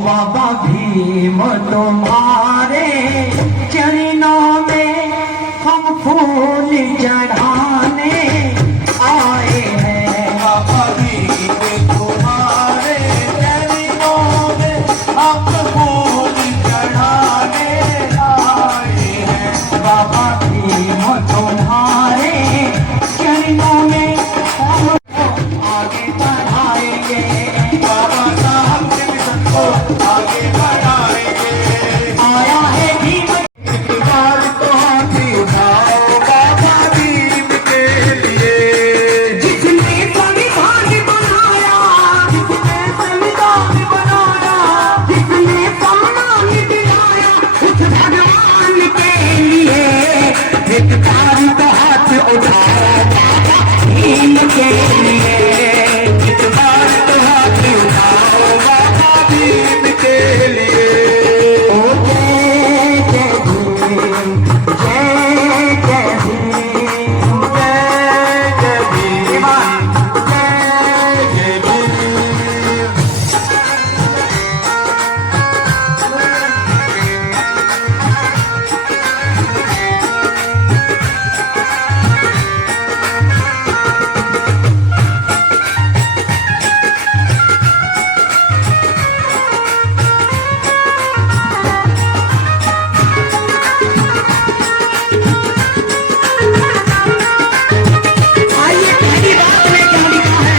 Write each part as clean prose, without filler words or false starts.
बाबा भीम तुम्हारे चरणों में हम फूल चढ़ाने आए हैं। बाबा भीम तुम्हारे चरणों में हम फूल चढ़ाने आए हैं। बाबा भीम तुम्हारे चरणों में हम आगे बढ़ाएंगे। बाबा साहब के मिशन को आगे बढ़ाएंगे। आया है भीम इकबाल को हाथी उठाओ बाबा भीम के लिए। जिसने संविधान बनाया, जिसने संविधान बनाया, जिसने सम्मान दिलाया उस भगवान के लिए। एक बार तो हाथ उठाओ बाबा भीम के लिए। इकबाल को हाथी उठाओ बाबा भीम के लिए। ओ जय जय भीम, जय जय भीम, जय जय भीम, जय जय भीम। आइए पहली बात में क्या लिखा है।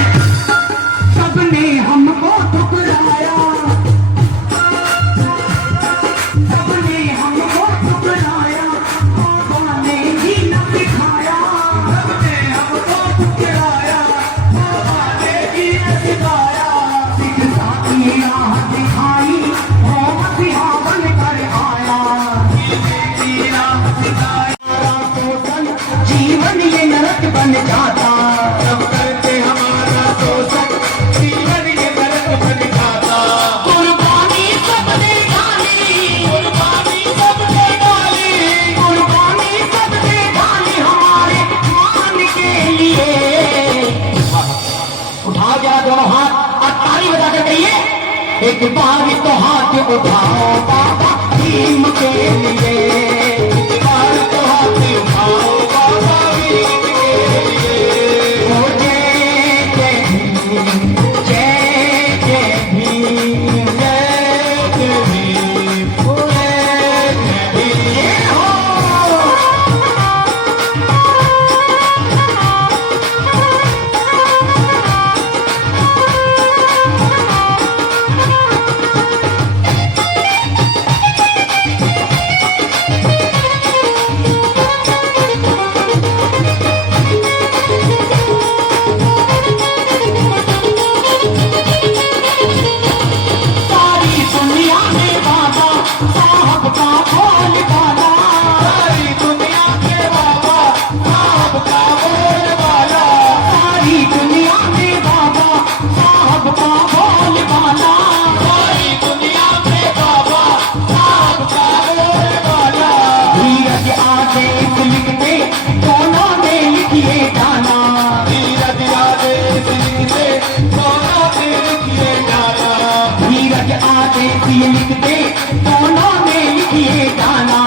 सबने हमको ठुकराया, सबने हमको ठुकराया, बाबा ने ही न सिखाया। सबने हमको ठुकराया बाबा ने ही सिखाया। शिक्षा की राह दिखाई, वो मसीहा बनकर आया। की राह सिखाई। जीवन ये नरक बन जाता, सब करते हमारा शोषण, जीवन ये नरक बन जाता। कुर्बानी सबने डाली, कुर्बानी सबने डाली, कुर्बानी सबने डाली हमारे मान के लिए। उठाओ जरा दोनों हाथ और ताली बजाकर कहिए, एक बार तो हाथ उठाओ बाबा भीम के लिए। इकबाल को हाथी उठाओ बाबा भीम के लिए। ओ जय जय भीम, जय जय भीम, जय जय भीम, जय जय भीम। जय हो। सारी दुनिया में बाबा साहब का बोल बाला। सारी दुनिया के बाबा साहब का बोलबाला। सारी दुनिया में बाबा साहब का बोल बाला। सारी दुनिया में बाबा साहब का बोलबाला। धीरज आदेश लिखते दोनों ने लिखिए गाना। धीरज आदेश लिखते दोनों ने लिखिए गाना। धीरज आदेश लिखते दोनों ने लिखिए गाना।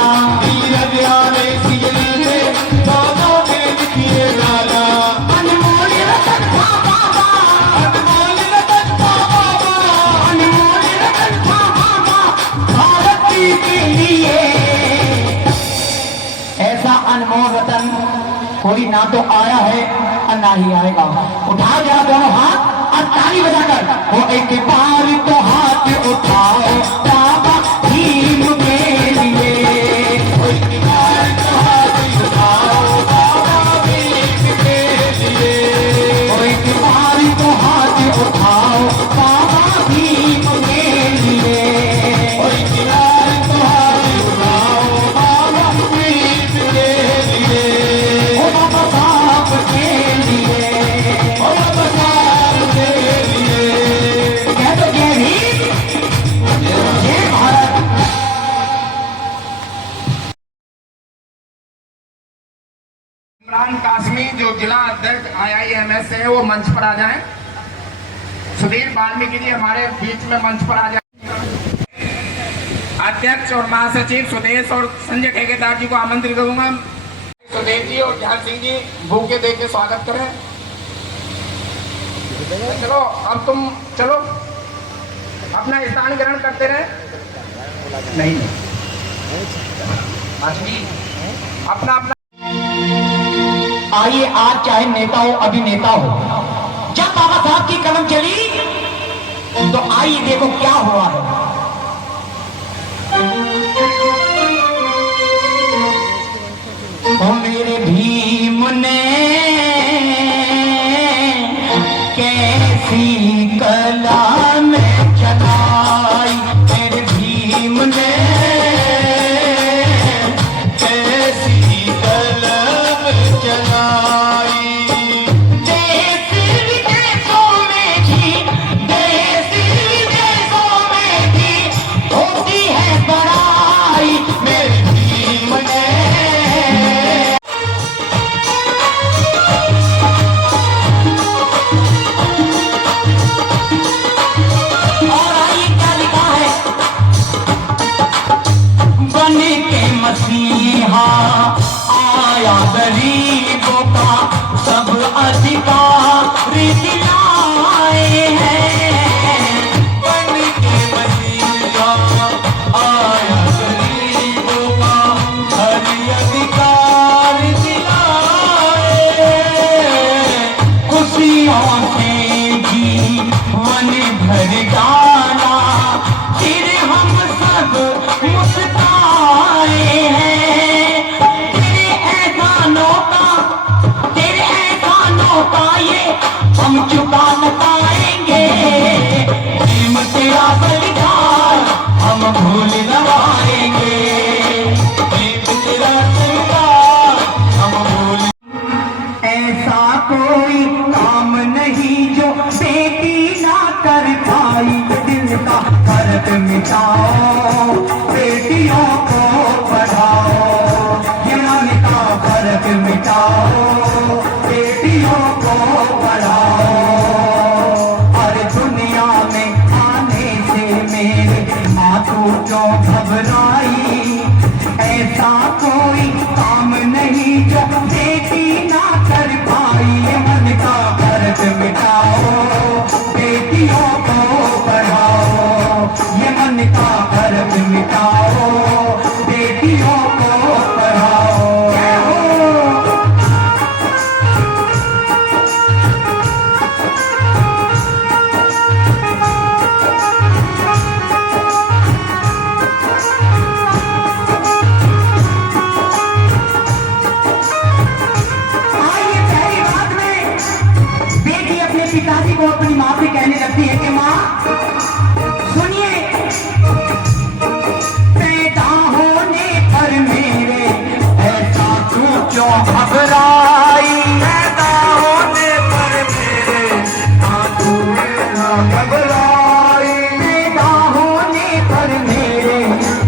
धीरज आदेश लिखते दोनों ने लिखिए गाना। अनमोल रतन था बाबा, अनमोल रतन था बाबा, अनमोल रतन था बाबा भारत के लिए। ऐसा अनमोल रतन कोई ना तो आया है और ना ही आएगा। उठाओ जरा दोनों हाथ और ताली बजाकर, वो एक बार तो हाथ उठाओ बाबा भीम के लिए। एक बार तो हाथ उठाओ बाबा भीम के लिए। वो एक बार तो हाथ उठाओ बाबा भीम के लिए। एक बार तो हाथ उठाओ बाबा भीम के लिए। ओ बाबा साहब के लिए। ओ बाबा साहब के लिए। कह दो जय भीम, जय भारत। इमरान कासमी जो जिला अध्यक्ष IIMS से है वो मंच पर आ जाएं। सुधीर वाल्मीकि जी हमारे बीच में मंच पर आ जाएं। अध्यक्ष और महासचिव सुदेश और संजय ठेकेदार जी को आमंत्रित करूंगा। सुदेश जी और ध्यान सिंह जी भूखे दे के स्वागत करें। चलो अब तुम चलो अपना स्थान ग्रहण करते रहे। नहीं अपना अपना आइए, आज चाहे नेता हो अभिनेता हो, जब बाबा साहब की कलम चली तो आइए देखो क्या हुआ है। ओ मेरे भीम ने कैसी कलम चलाई, मेरे भीम ने कैसी कलम चलाई, देश विदेशों में भी, देश विदेशों में भी होती है बड़ाई, मेरे भीम ने। और आइए क्या लिखा है, बन के मसीहा आया गरीबों का सब अधिकार दिलाए हैं, बन के मसीहा आया गरीबों का हर अधिकार दिलाए, खुशियों से जीवन भर डाला, फिर हम सब मुस्कुराए हैं, तेरे एहसानों का ये हम चुका न पाएंगे, प्रेम तेरा बलिदान हम भूल न पाएंगे, प्रेम तेरा सरदार हम भूल। ऐसा कोई काम नहीं जो बेटी ना कर पाई, दिल का फर्क मिटाओ, बेटियों को पढ़ाओ, ये मन का फर्क मिटाओ, बेटियों को पढ़ाओ। और दुनिया में आने से मेरे माँ तू क्यों घबराई, ऐसा कोई काम नहीं जो बेटी ना कर पाई, ये मन का फर्क मिटाओ, बेटियों को पढ़ाओ, ये मन का फर्क मिटाओ, बेटियों को पढ़ाओ। जय हो। आइए, पहली बात में बेटी अपने पिताजी को अपनी माँ से कहने लगती है कि माँ सुनिए, पैदा होने पर मेरे ऐसा तू क्यों घबराई, पैदा होने पर मेरे तू घबराई, पैदा होने पर मेरे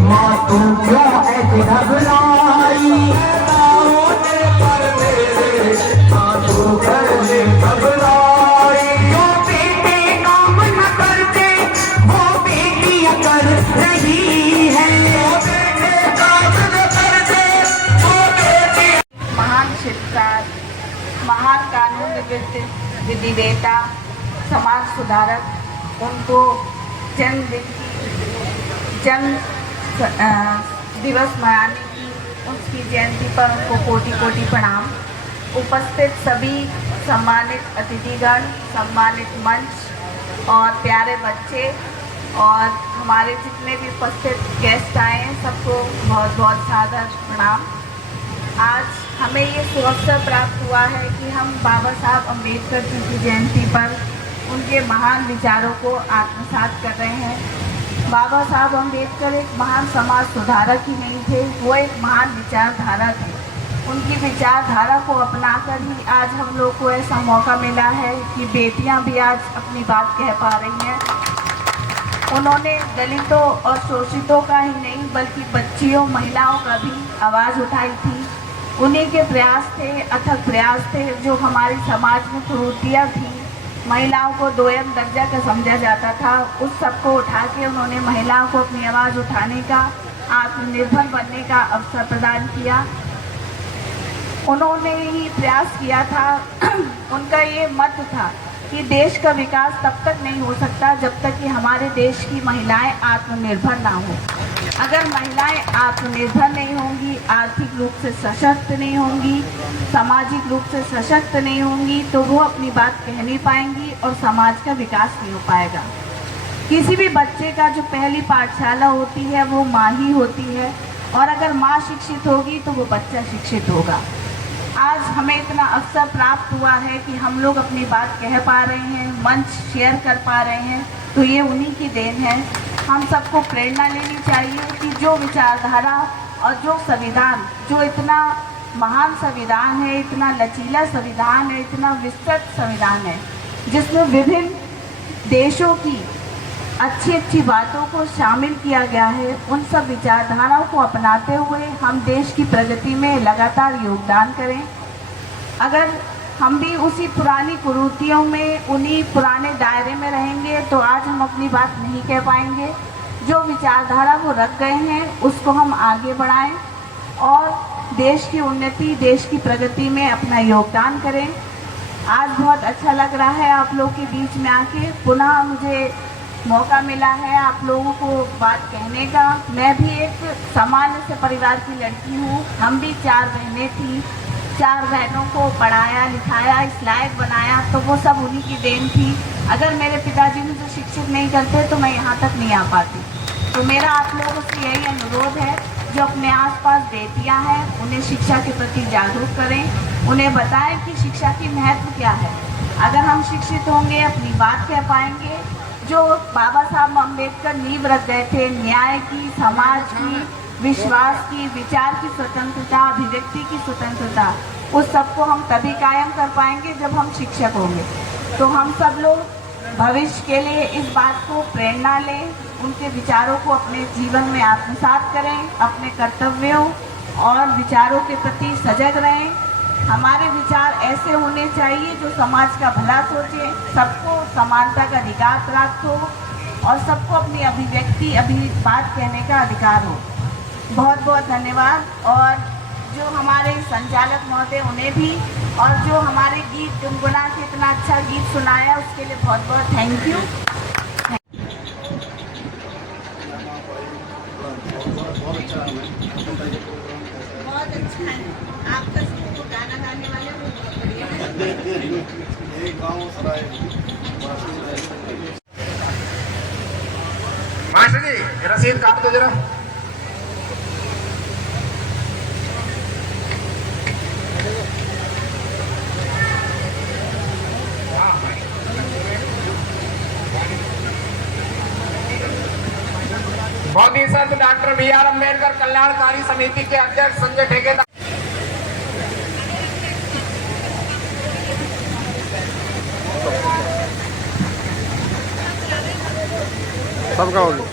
माँ तू क्यों ऐसे घबराई, पैदा होने पर मेरे तू कैसे घबराई, जो बेटे काम न करते वो बेटियां कर रही है, वो बेटे काम न करते वो बेटी। महान शिल्पकार, महान कानून विधिवेता, समाज सुधारक, उनको जन्म दिवस मनाने की उनकी जयंती पर उनको कोटि कोटि प्रणाम। उपस्थित सभी सम्मानित अतिथिगण, सम्मानित मंच और प्यारे बच्चे और हमारे जितने भी उपस्थित गेस्ट आए हैं सबको बहुत बहुत सादर प्रणाम। आज हमें ये सुअवसर प्राप्त हुआ है कि हम बाबा साहब अम्बेडकर जी की जयंती पर उनके महान विचारों को आत्मसात कर रहे हैं। बाबा साहब अम्बेडकर एक महान समाज सुधारक ही नहीं थे, वो एक महान विचारधारा थे। उनकी विचारधारा को अपनाकर ही आज हम लोग को ऐसा मौका मिला है कि बेटियां भी आज अपनी बात कह पा रही हैं। उन्होंने दलितों और शोषितों का ही नहीं बल्कि बच्चियों, महिलाओं का भी आवाज़ उठाई थी। उन्हीं के प्रयास थे, अथक प्रयास थे, जो हमारे समाज में कुरीतियाँ थी महिलाओं को दोयम दर्जा का समझा जाता था, उस सबको उठा के उन्होंने महिलाओं को अपनी आवाज़ उठाने का, आत्मनिर्भर बनने का अवसर प्रदान किया। उन्होंने ही प्रयास किया था उनका ये मत था कि देश का विकास तब तक नहीं हो सकता जब तक कि हमारे देश की महिलाएं आत्मनिर्भर ना हो। अगर महिलाएं आत्मनिर्भर नहीं होंगी, आर्थिक रूप से सशक्त नहीं होंगी, सामाजिक रूप से सशक्त नहीं होंगी, तो वो अपनी बात कह नहीं पाएंगी और समाज का विकास नहीं हो पाएगा। किसी भी बच्चे का जो पहली पाठशाला होती है वो माँ ही होती है, और अगर माँ शिक्षित होगी तो वो बच्चा शिक्षित होगा। आज हमें इतना अवसर प्राप्त हुआ है कि हम लोग अपनी बात कह पा रहे हैं, मंच शेयर कर पा रहे हैं, तो ये उन्हीं की देन है। हम सबको प्रेरणा लेनी चाहिए कि जो विचारधारा और जो संविधान, जो इतना महान संविधान है, इतना लचीला संविधान है, इतना विस्तृत संविधान है, जिसमें विभिन्न देशों की अच्छी अच्छी बातों को शामिल किया गया है, उन सब विचारधाराओं को अपनाते हुए हम देश की प्रगति में लगातार योगदान करें। अगर हम भी उसी पुरानी कुरीतियों में, उन्हीं पुराने दायरे में रहेंगे तो आज हम अपनी बात नहीं कह पाएंगे। जो विचारधारा वो रख गए हैं उसको हम आगे बढ़ाएं और देश की उन्नति, देश की प्रगति में अपना योगदान करें। आज बहुत अच्छा लग रहा है आप लोग के बीच में आके, पुनः मुझे मौका मिला है आप लोगों को बात कहने का। मैं भी एक सामान्य से परिवार की लड़की हूँ, हम भी 4 बहनें थी, 4 बहनों को पढ़ाया लिखाया, इस लायक बनाया, तो वो सब उन्हीं की देन थी। अगर मेरे पिताजी मुझे शिक्षित नहीं करते तो मैं यहाँ तक नहीं आ पाती। तो मेरा आप लोगों से यही अनुरोध है, जो अपने आसपास बेटियाँ हैं उन्हें शिक्षा के प्रति जागरूक करें, उन्हें बताएं कि शिक्षा की महत्व क्या है। अगर हम शिक्षित होंगे, अपनी बात कह पाएंगे। जो बाबा साहब अम्बेडकर नींव रख गए थे, न्याय की, समाज की, विश्वास की, विचार की स्वतंत्रता, अभिव्यक्ति की स्वतंत्रता, उस सबको हम तभी कायम कर पाएंगे जब हम शिक्षक होंगे। तो हम सब लोग भविष्य के लिए इस बात को प्रेरणा लें, उनके विचारों को अपने जीवन में आत्मसात करें, अपने कर्तव्यों और विचारों के प्रति सजग रहें। हमारे विचार ऐसे होने चाहिए जो समाज का भला सोचे, सबको समानता का अधिकार प्राप्त हो और सबको अपनी अभिव्यक्ति, बात कहने का अधिकार हो। बहुत बहुत धन्यवाद। और जो हमारे संचालक महोदय उन्हें भी, और जो हमारे गीत गुनगुना के इतना अच्छा गीत सुनाया उसके लिए बहुत बहुत थैंक यू। बहुत अच्छा है आपका गाना गाने वाले बहुत बढ़िया मास्टर जी रसीद काट दो जरा। बोधिसत्व डॉक्टर BR अम्बेडकर कल्याणकारी समिति के अध्यक्ष संजय ठेकेदार। सबका हो गया।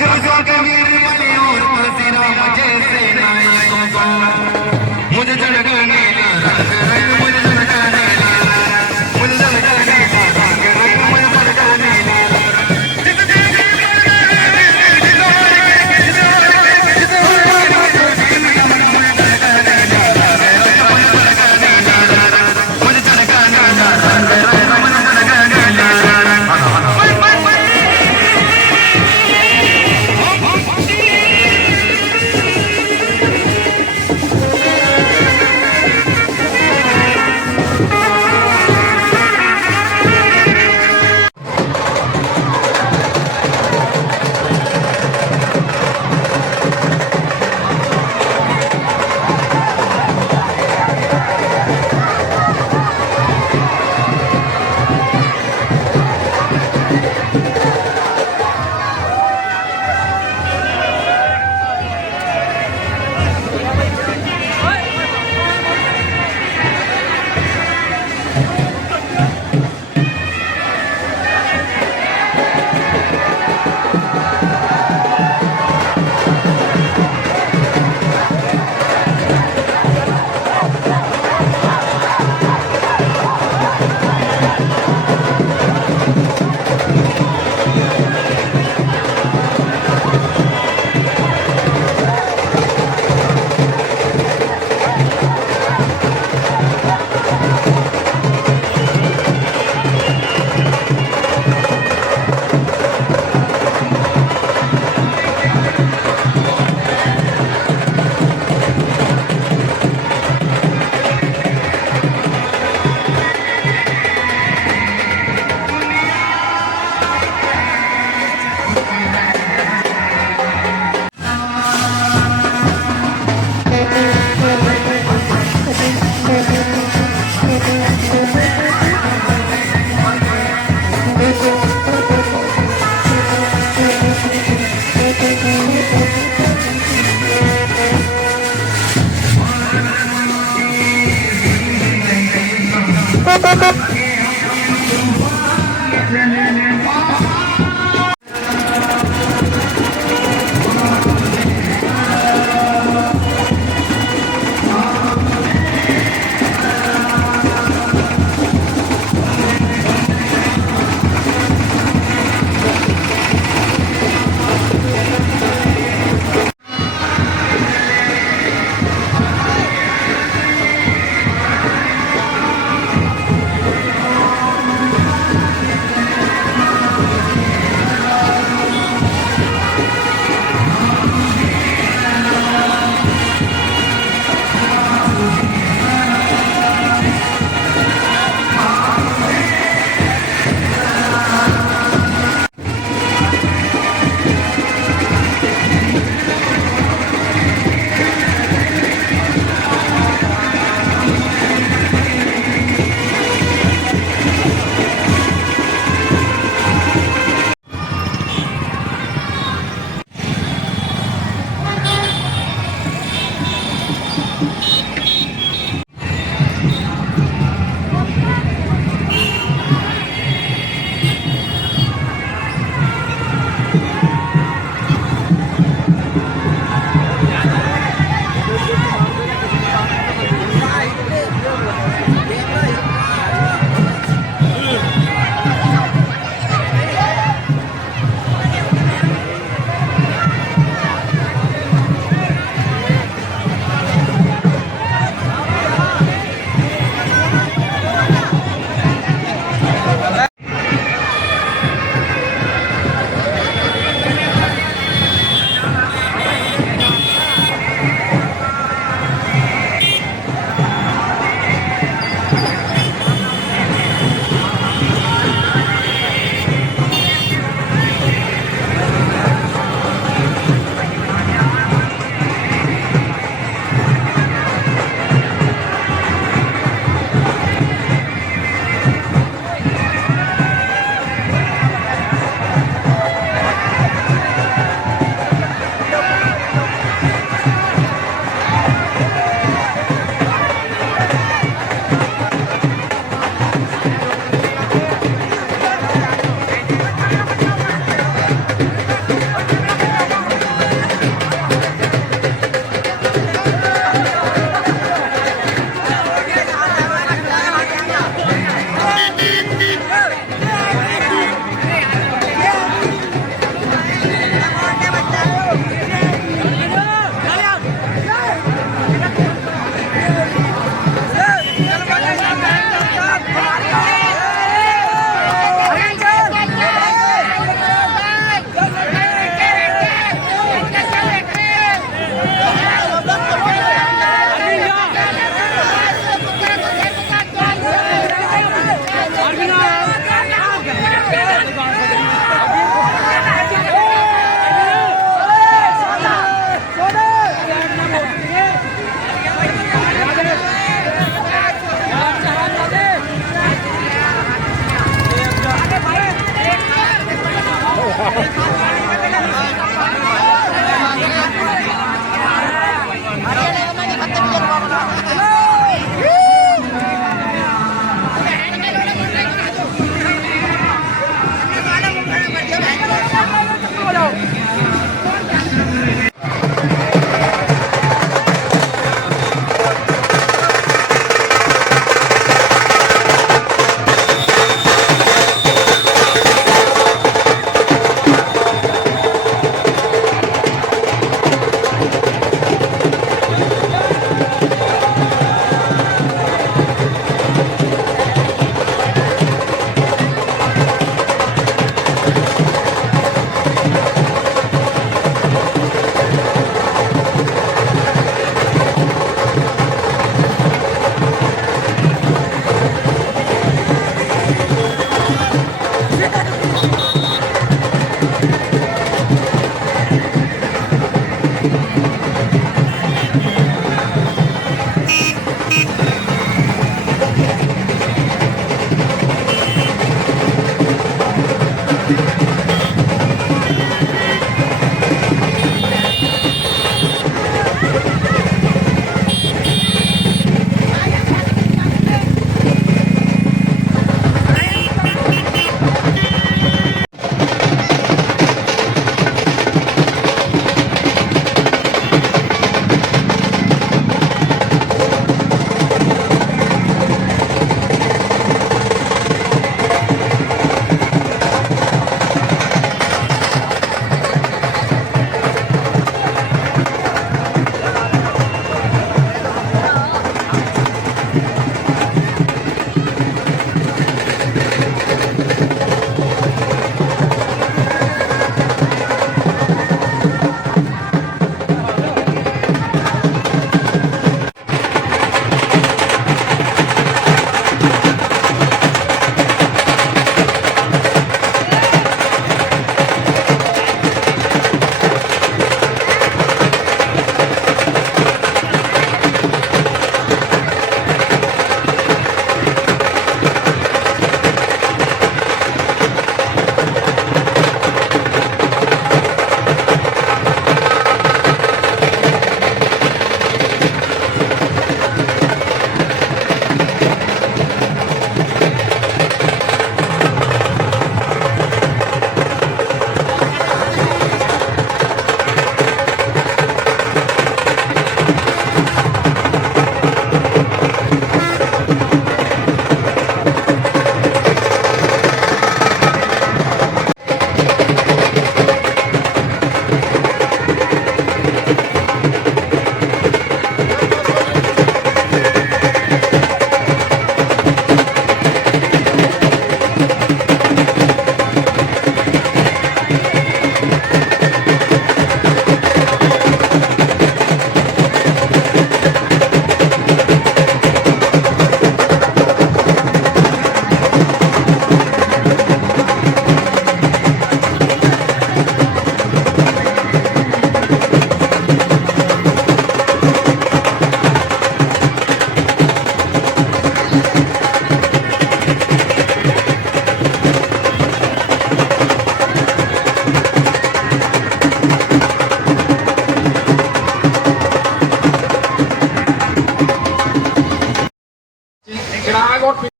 अगर